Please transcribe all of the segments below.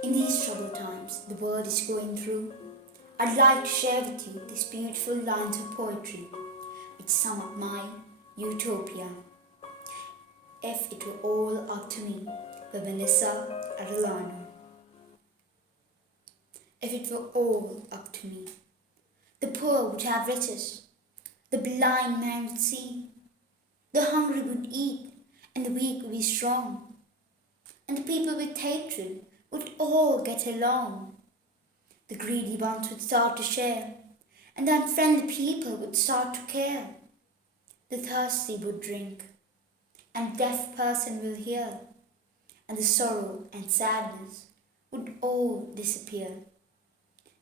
In these troubled times the world is going through, I'd like to share with you these beautiful lines of poetry which sum up my utopia. If it were all up to me, by Vanessa Arellano. If it were all up to me, the poor would have riches, the blind man would see, the hungry would eat, and the weak would be strong, and the people with hatred would all get along. The greedy ones would start to share, and the unfriendly people would start to care. The thirsty would drink, and the deaf person will hear, and the sorrow and sadness would all disappear.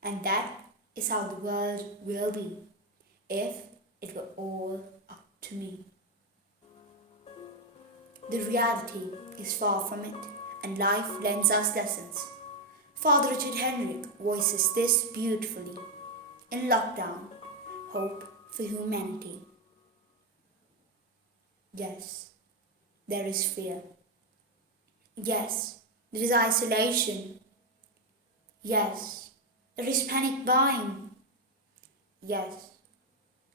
And that is how the world will be, if it were all up to me. The reality is far from it, and life lends us lessons. Father Richard Henrik voices this beautifully in Lockdown, Hope for Humanity. Yes, there is fear. Yes, there is isolation. Yes, there is panic buying. Yes,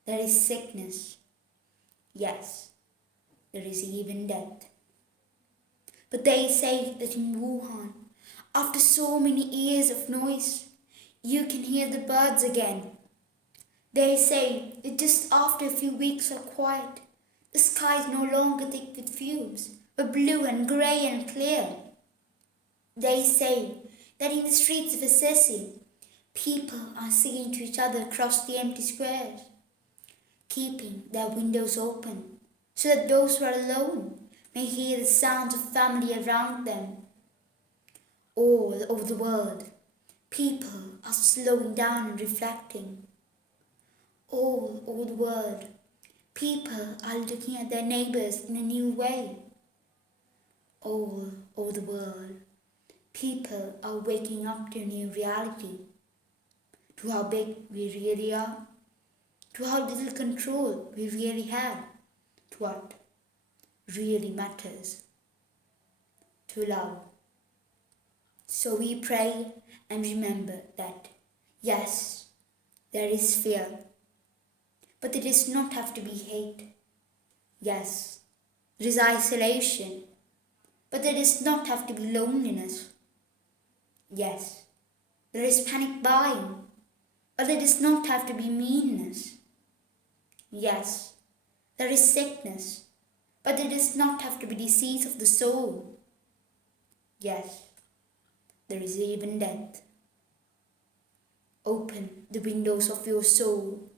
there is sickness. Yes, there is even death. But they say that in Wuhan, after so many years of noise, you can hear the birds again. They say that just after a few weeks of quiet, the sky is no longer thick with fumes, but blue and grey and clear. They say that in the streets of Assisi, people are singing to each other across the empty squares, keeping their windows open so that those who are alone may hear the sounds of family around them. All over the world, people are slowing down and reflecting. All over the world, people are looking at their neighbours in a new way. All over the world, people are waking up to a new reality, to how big we really are, to how little control we really have, to what really matters, to love. So we pray and remember that, yes, there is fear, but it does not have to be hate. Yes, there is isolation, but there does not have to be loneliness. Yes, there is panic buying, but there does not have to be meanness. Yes, there is sickness, but there does not have to be disease of the soul. Yes, there is even death. Open the windows of your soul,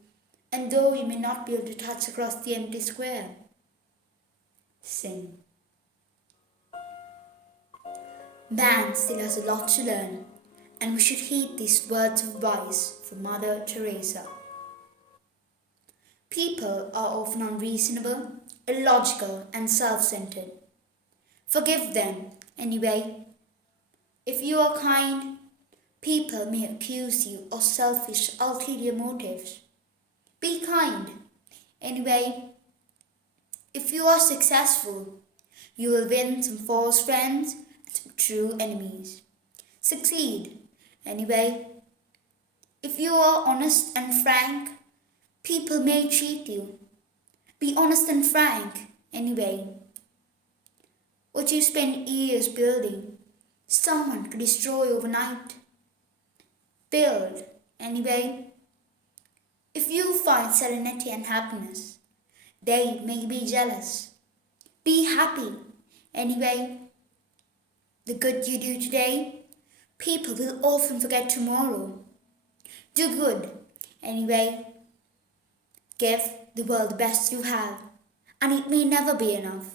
and though you may not be able to touch across the empty square, sing. Man still has a lot to learn, and we should heed these words of advice from Mother Teresa. People are often unreasonable, illogical, and self-centered. Forgive them anyway. If you are kind, people may accuse you of selfish, ulterior motives. Be kind anyway. If you are successful, you will win some false friends and some true enemies. Succeed anyway. If you are honest and frank, people may cheat you. Be honest and frank anyway. What you spend years building, someone could destroy overnight. Build anyway. If you find serenity and happiness, they may be jealous. Be happy anyway. The good you do today, people will often forget tomorrow. Do good anyway. Give the world the best you have, and it may never be enough.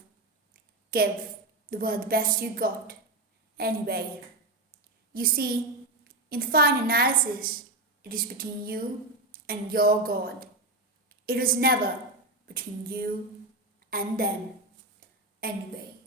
Give the world the best you got anyway. You see, in the final analysis, it is between you and your God. It was never between you and them anyway.